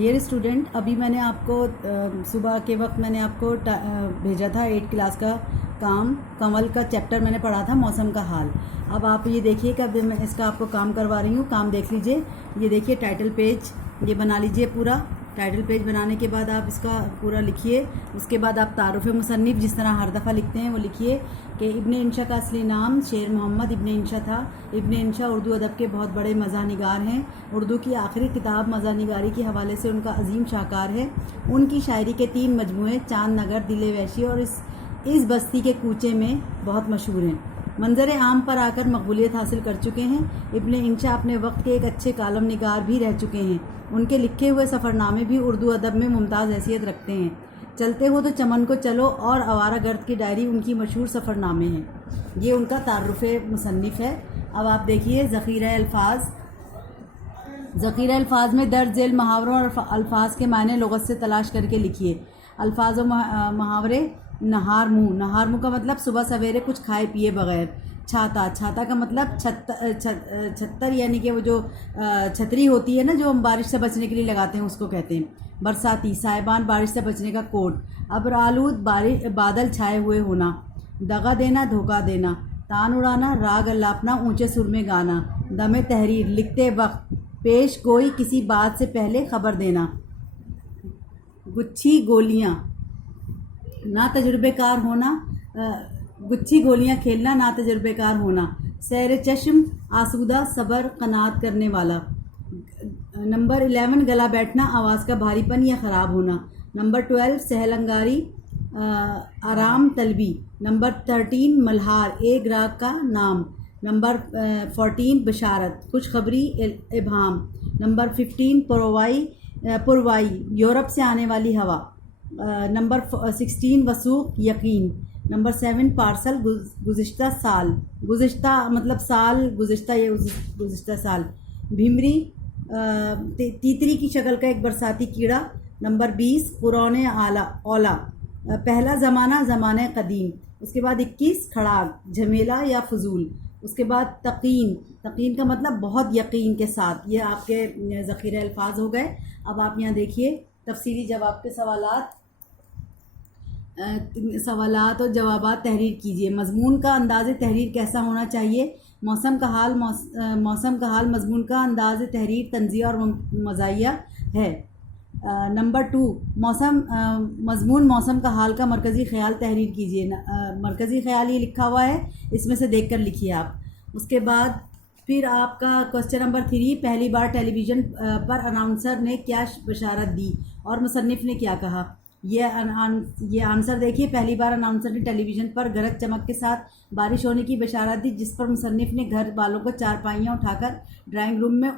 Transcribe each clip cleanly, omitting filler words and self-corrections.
Dear student, ابھی میں نے آپ کو صبح کے وقت میں نے آپ کو بھیجا تھا 8 کلاس کا کام، کنول کا چیپٹر میں نے پڑھا تھا موسم کا حال۔ اب آپ یہ دیکھیے کہ اب میں اس کا آپ کو کام کروا رہی ہوں، کام دیکھ لیجئے۔ یہ دیکھیے ٹائٹل پیج یہ بنا لیجئے پورا۔ ٹائٹل پیج بنانے کے بعد آپ اس کا پورا لکھیے۔ اس کے بعد آپ تعارف مصنف جس طرح ہر دفعہ لکھتے ہیں وہ لکھیے کہ ابن انشا کا اصلی نام شیر محمد ابن انشا تھا۔ ابن انشا اردو ادب کے بہت بڑے مزاح نگار ہیں۔ اردو کی آخری کتاب مزاح نگاری کے حوالے سے ان کا عظیم شاہکار ہے۔ ان کی شاعری کے 3 مجموعے چاند نگر، دل وحشی اور اس بستی کے کوچے میں بہت مشہور ہیں۔ منظر عام پر آ کر مقبولیت حاصل کر چکے ہیں۔ ابن انشا اپنے وقت کے ایک اچھے کالم نگار بھی رہ چکے ہیں۔ ان کے لکھے ہوئے سفر نامے بھی اردو ادب میں ممتاز حیثیت رکھتے ہیں۔ چلتے ہو تو چمن کو چلو اور آوارہ گرد کی ڈائری ان کی مشہور سفر نامے ہیں۔ یہ ان کا تعارف مصنف ہے۔ اب آپ دیکھیے ذخیرہ الفاظ۔ ذخیرہ الفاظ میں درج ذیل محاوروں اور الفاظ کے معنی لغت سے تلاش کر کے لکھیے۔ الفاظ و محاورے۔ نہار منہ۔ نہار منہ کا مطلب صبح سویرے کچھ کھائے پیے بغیر۔ چھاتا۔ چھاتا کا مطلب چھتر، یعنی کہ وہ جو چھتری ہوتی ہے نا جو ہم بارش سے بچنے کے لیے لگاتے ہیں اس کو کہتے ہیں۔ برساتی۔ سائبان، بارش سے بچنے کا کوٹ۔ ابرآلود، بادل چھائے ہوئے ہونا۔ دغا دینا، دھوکہ دینا۔ تان اڑانا، راگ الاپنا، اونچے سر میں گانا۔ دم تحریر، لکھتے وقت۔ پیش گوئی، کسی بات سے پہلے خبر دینا۔ گچھی گولیاں، نا تجربے کار ہونا۔ گچھی گولیاں کھیلنا، نا تجربے کار ہونا۔ سیر چشم، آسودہ، صبر، قناعت کرنے والا۔ نمبر 11 گلا بیٹھنا، آواز کا بھاری پن یا خراب ہونا۔ نمبر 12 سہل انگاری، آرام طلبی۔ نمبر 13 ملہار، ایک راگ کا نام۔ نمبر 14 بشارت، خوشخبری، ابہام۔ نمبر 15 پروائی، یورپ سے آنے والی ہوا۔ نمبر 16 وثوق، یقین۔ نمبر 7 پارسل، گزشتہ سال۔ گزشتہ مطلب سال گزشتہ، یہ گزشتہ سال۔ بھمری، تیتری کی شکل کا ایک برساتی کیڑا۔ نمبر 20 قرون اولا، پہلا زمانہ، زمانہ قدیم۔ اس کے بعد 21 کھڑاگ، جھمیلا یا فضول۔ اس کے بعد تقین۔ تقین کا مطلب بہت یقین کے ساتھ۔ یہ آپ کے ذخیرہ الفاظ ہو گئے۔ اب آپ یہاں دیکھیے تفصیلی جواب کے سوالات اور جوابات تحریر کیجیے۔ مضمون کا انداز تحریر کیسا ہونا چاہیے؟ موسم کا حال مضمون کا انداز تحریر طنزیہ اور مزاحیہ ہے۔ نمبر 2 مضمون موسم کا حال کا مرکزی خیال تحریر کیجیے۔ مرکزی خیال یہ لکھا ہوا ہے، اس میں سے دیکھ کر لکھیے آپ۔ اس کے بعد پھر آپ کا کوسچن نمبر 3 پہلی بار ٹیلی ویژن پر اناؤنسر نے کیا بشارت دی اور مصنف نے کیا کہا؟ یہ آنسر دیکھیے۔ پہلی بار اناؤنسر نے ٹیلی ویژن پر گرج چمک کے ساتھ بارش ہونے کی بشارت دی، جس پر مصنف نے گھر والوں کو چارپائیاں اٹھا کر ڈرائنگ روم میں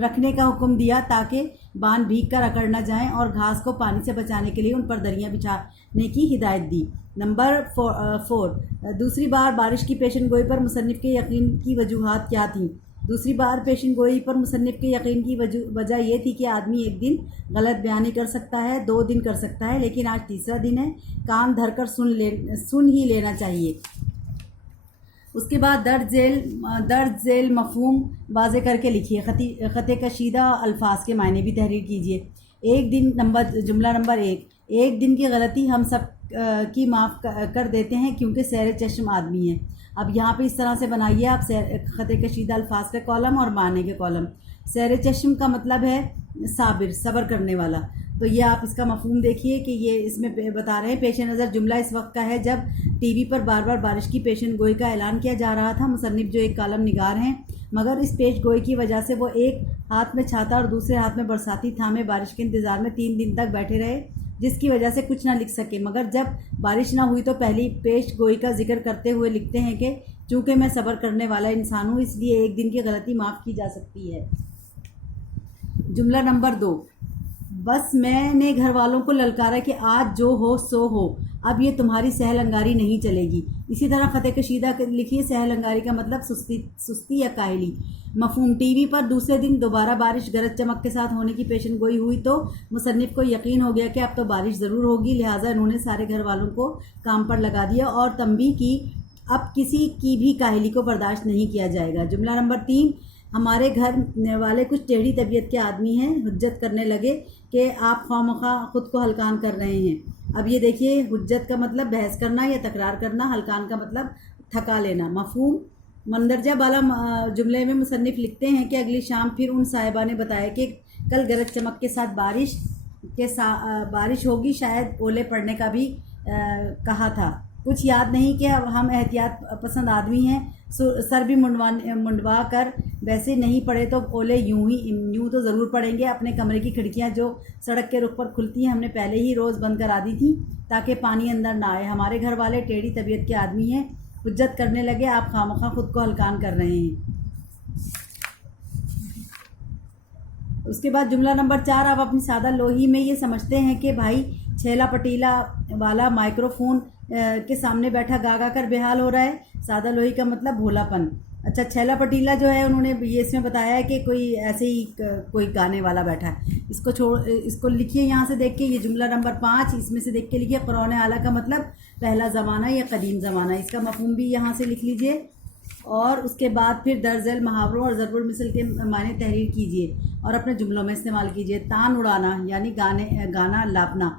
رکھنے کا حکم دیا تاکہ بان بھیگ کر اکڑ نہ جائیں، اور گھاس کو پانی سے بچانے کے لیے ان پر دریاں بچھانے کی ہدایت دی۔ نمبر 4 دوسری بار بارش کی پیشن گوئی پر مصنف کے یقین کی وجوہات کیا تھیں؟ دوسری بار پیشن گوئی پر مصنف کے یقین کی وجہ یہ تھی کہ آدمی ایک دن غلط بیانی کر سکتا ہے، 2 دن کر سکتا ہے، لیکن آج تیسرا دن ہے، کان دھر کر سن ہی لینا چاہیے۔ اس کے بعد درج ذیل مفہوم واضح کر کے لکھیے۔ خط کشیدہ الفاظ کے معنی بھی تحریر کیجیے۔ جملہ نمبر 1 ایک دن کی غلطی ہم سب کی معاف کر دیتے ہیں کیونکہ سیر چشم آدمی ہے۔ اب یہاں پہ اس طرح سے بنائیے آپ خط کشیدہ الفاظ کا کالم اور معنی کے کالم۔ سیر چشم کا مطلب ہے صبر کرنے والا۔ تو یہ آپ اس کا مفہوم دیکھیے کہ یہ اس میں بتا رہے ہیں۔ پیش نظر جملہ اس وقت کا ہے جب ٹی وی پر بار بار بارش کی پیشن گوئی کا اعلان کیا جا رہا تھا۔ مصنف جو ایک کالم نگار ہیں، مگر اس پیش گوئی کی وجہ سے وہ ایک ہاتھ میں چھاتا اور دوسرے ہاتھ میں برساتی تھامے بارش کے انتظار میں 3 دن تک بیٹھے رہے، جس کی وجہ سے کچھ نہ لکھ سکے، مگر جب بارش نہ ہوئی تو پہلی پیش گوئی کا ذکر کرتے ہوئے لکھتے ہیں کہ چونکہ میں صبر کرنے والا انسان ہوں، اس لیے ایک دن کی غلطی معاف کی جا سکتی ہے۔ جملہ نمبر 2 بس میں نے گھر والوں کو للکارا کہ آج جو ہو سو ہو، اب یہ تمہاری سہل انگاری نہیں چلے گی۔ اسی طرح خط کشیدہ لکھیے۔ سہل انگاری کا مطلب سستی یا کاہلی۔ مفہوم ٹی وی پر دوسرے دن دوبارہ بارش گرج چمک کے ساتھ ہونے کی پیشن گوئی ہوئی تو مصنف کو یقین ہو گیا کہ اب تو بارش ضرور ہوگی، لہٰذا انہوں نے سارے گھر والوں کو کام پر لگا دیا اور تنبیہ کی اب کسی کی بھی کاہلی کو برداشت نہیں کیا جائے گا۔ جملہ نمبر 3 ہمارے گھر والے کچھ ٹیڑھی طبیعت کے آدمی ہیں، حجت کرنے لگے کہ آپ خواہ خود کو ہلکان کر رہے ہیں۔ اب یہ دیکھیے، حجت کا مطلب بحث کرنا یا تکرار کرنا، ہلکان کا مطلب تھکا لینا۔ مفہوم مندرجہ بالا جملے میں مصنف لکھتے ہیں کہ اگلی شام پھر ان صاحبہ نے بتایا کہ کل گرج چمک کے ساتھ بارش ہوگی، شاید اولے پڑنے کا بھی کہا تھا۔ کچھ یاد نہیں کہ ہم احتیاط پسند آدمی ہیں، سر بھی منڈوا کر ویسے نہیں پڑے تو اولے یوں تو ضرور پڑیں گے۔ اپنے کمرے کی کھڑکیاں جو سڑک کے رخ پر کھلتی ہیں ہم نے پہلے ہی روز بند کرا دی تھیں تاکہ پانی اندر نہ آئے۔ ہمارے گھر والے ٹیڑھی طبیعت کے آدمی ہیں، حجت کرنے لگے آپ خواہ خود کو ہلکان کر رہے ہیں۔ اس کے بعد جملہ نمبر 4، آپ اپنی سادہ لوہی میں یہ سمجھتے ہیں کہ بھائی چھیلا پٹیلا والا مائکرو فون کے سامنے بیٹھا گا گا کر بےحال ہو رہا ہے۔ سادہ لوہی کا مطلب بھولا پن۔ اچھا، چھیلا پٹیلا جو ہے انہوں نے یہ اس میں بتایا ہے کہ کوئی ایسے ہی کوئی گانے والا بیٹھا ہے۔ اس کو لکھیے یہاں سے دیکھ کے، یہ جملہ نمبر 5 اس میں سے دیکھ کے لکھیے۔ قرون اعلیٰ کا مطلب پہلا زمانہ یا قدیم زمانہ، اس کا مفہوم بھی یہاں سے لکھ لیجئے۔ اور اس کے بعد پھر درج ذیل محاوروں اور ضرب المثل کے معنی تحریر کیجئے اور اپنے جملوں میں استعمال کیجئے۔ تان اڑانا یعنی گانا لاپنا۔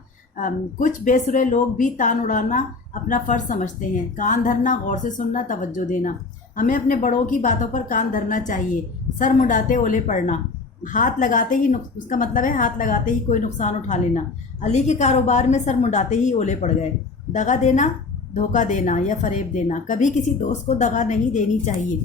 کچھ بے سرے لوگ بھی تان اڑانا اپنا فرض سمجھتے ہیں۔ کان دھرنا، غور سے سننا، توجہ دینا۔ ہمیں اپنے بڑوں کی باتوں پر کان دھرنا چاہیے۔ سر منڈاتے اولے پڑنا، ہاتھ لگاتے ہی اس کا مطلب ہے ہاتھ لگاتے ہی کوئی نقصان اٹھا لینا۔ علی کے کاروبار میں سر منڈاتے ہی اولے پڑ گئے۔ دغا دینا، دھوکہ دینا یا فریب دینا، کبھی کسی دوست کو دغا نہیں دینی چاہیے۔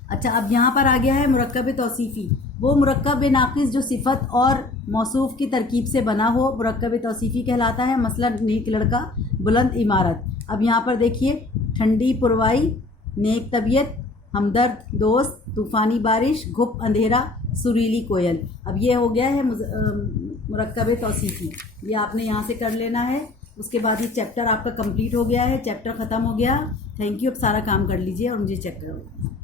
اچھا، اب یہاں پر آ گیا ہے مرکب توصیفی، وہ مرکب ناقص جو صفت اور موصوف کی ترکیب سے بنا ہو مرکب توصیفی کہلاتا ہے۔ مثلا نیک لڑکا، بلند عمارت۔ اب یہاں پر دیکھیے، ٹھنڈی پروائی، نیک طبیعت، ہمدرد دوست، طوفانی بارش، گھپ اندھیرا، سریلی کوئل۔ اب یہ ہو گیا ہے مرکب توصیفی، یہ آپ نے یہاں سے کر لینا ہے۔ اس کے بعد یہ چیپٹر آپ کا کمپلیٹ ہو گیا ہے، چیپٹر ختم ہو گیا۔ تھینک یو، اب سارا کام کر لیجئے اور مجھے چیک کرو۔